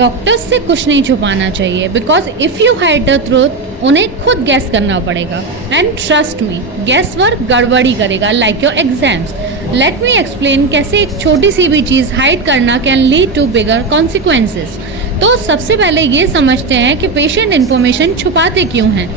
Doctors से कुछ नहीं छुपाना चाहिए because if you hide the truth उन्हें खुद गैस करना पड़ेगा and trust me guess work गड़बड़ी करेगा like your exams. Let me explain कैसे एक छोटी सी भी चीज़ हाइड करना can lead to bigger consequences. तो सबसे पहले ये समझते हैं कि पेशेंट इन्फॉर्मेशन छुपाते क्यों हैं।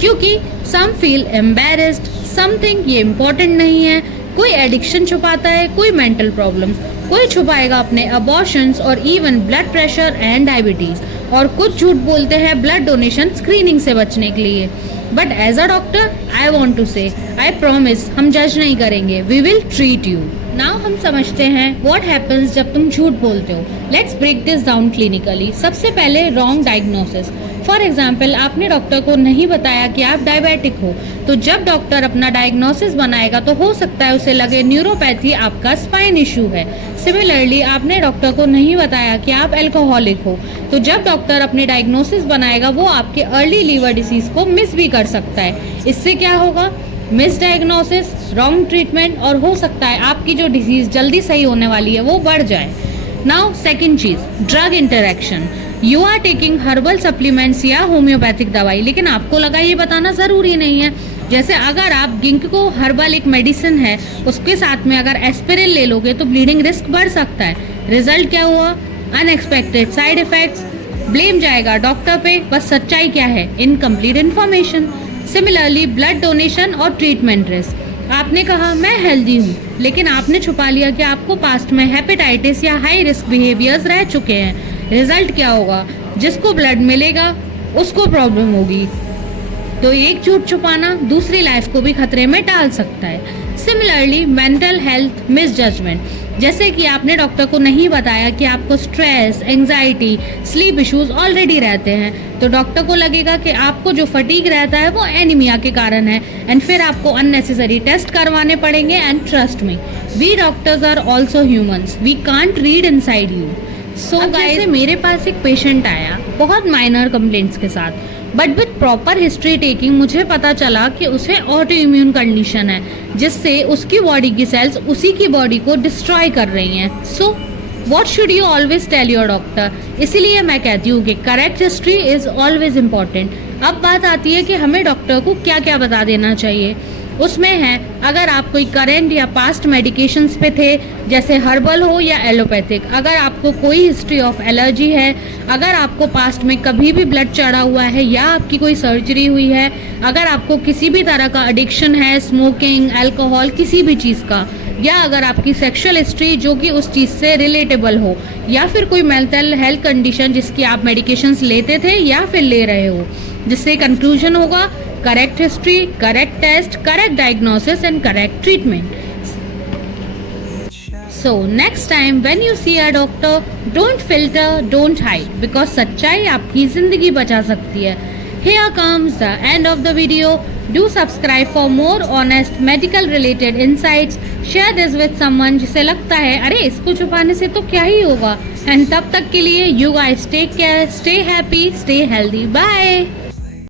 क्योंकि सम फील एम्बेरस्ड, समथिंग ये इम्पोर्टेंट नहीं है, कोई एडिक्शन छुपाता है, कोई मेंटल प्रॉब्लम, कोई छुपाएगा अपने अबॉर्शंस और even blood pressure and diabetes, और कुछ झूठ बोलते हैं ब्लड डोनेशन स्क्रीनिंग से बचने के लिए। But as a doctor I want to say I promise हम जज नहीं करेंगे, we will treat you. Now हम समझते हैं व्हाट हैपन्स जब तुम झूठ बोलते हो। Let's break this down clinically. सबसे पहले रॉन्ग डायग्नोसिस। फॉर एग्जाम्पल आपने डॉक्टर को नहीं बताया कि आप डायबिटिक हो, तो जब डॉक्टर अपना डायग्नोसिस बनाएगा तो हो सकता है उसे लगे न्यूरोपैथी आपका स्पाइन इशू है। सिमिलरली आपने डॉक्टर को नहीं बताया कि आप अल्कोहलिक हो, तो जब डॉक्टर अपने डायग्नोसिस बनाएगा वो आपके अर्ली लीवर डिसीज को मिस भी कर सकता है। इससे क्या होगा? मिस डायग्नोसिस, रॉन्ग ट्रीटमेंट, और हो सकता है आपकी जो डिजीज जल्दी सही होने वाली है वो बढ़ जाए। नाउ सेकेंड चीज, drug interaction. You are taking herbal supplements या होम्योपैथिक दवाई, लेकिन आपको लगा ये बताना ज़रूरी नहीं है। जैसे अगर आप गिंको हर्बल एक मेडिसिन है, उसके साथ में अगर एस्पिरिन ले लोगे तो ब्लीडिंग रिस्क बढ़ सकता है। रिजल्ट क्या हुआ? Unexpected side effects. ब्लेम जाएगा डॉक्टर पे, बस सच्चाई क्या है? Incomplete information. Similarly blood donation और ट्रीटमेंट रिस्क। आपने कहा मैं हेल्दी हूँ, लेकिन आपने छुपा लिया कि आपको पास्ट में हेपेटाइटिस या हाई रिस्क बिहेवियर्स रह चुके हैं। रिजल्ट क्या होगा? जिसको ब्लड मिलेगा उसको प्रॉब्लम होगी। तो एक झूठ छुपाना दूसरी लाइफ को भी खतरे में डाल सकता है। सिमिलरली मेंटल हेल्थ मिसजजमेंट, जैसे कि आपने डॉक्टर को नहीं बताया कि आपको stress, anxiety, sleep issues already रहते हैं, तो डॉक्टर को लगेगा कि आपको जो फटीग रहता है वो एनीमिया के कारण है, एंड फिर आपको अननेसेसरी टेस्ट करवाने पड़ेंगे। And trust me, we doctors are also humans, we can't read inside you. So guys, मेरे पास एक पेशेंट आया बहुत माइनर कंप्लेंट्स के साथ, but with proper history taking मुझे पता चला कि उसे ऑटो इम्यून कंडीशन है, जिससे उसकी बॉडी की सेल्स उसी की बॉडी को डिस्ट्रॉय कर रही हैं। So what should you always tell your doctor? इसीलिए मैं कहती हूँ कि correct history is always important. अब बात आती है कि हमें डॉक्टर को क्या क्या बता देना चाहिए। उसमें है, अगर आप कोई करेंट या पास्ट मेडिकेशंस पे थे, जैसे हर्बल हो या एलोपैथिक, अगर आपको कोई हिस्ट्री ऑफ एलर्जी है, अगर आपको पास्ट में कभी भी ब्लड चढ़ा हुआ है या आपकी कोई सर्जरी हुई है, अगर आपको किसी भी तरह का एडिक्शन है, स्मोकिंग, अल्कोहल, किसी भी चीज़ का, या अगर आपकी सेक्सुअल हिस्ट्री जो कि उस चीज़ से रिलेटेबल हो, या फिर कोई मेंटल हेल्थ कंडीशन जिसकी आप मेडिकेशंस लेते थे या फिर ले रहे हो, जिससे कंक्लूजन होगा correct history, correct test, correct diagnosis and correct treatment. So next time when you see a doctor, don't filter, don't hide, because सच्चाई आपकी जिंदगी बचा सकती है। Here comes the end of the video. Do subscribe for more honest medical related insights. Share this with someone जिसे लगता है अरे इसको छुपाने से तो क्या ही होगा। And तब तक के लिए you guys take care, stay happy, stay healthy. Bye.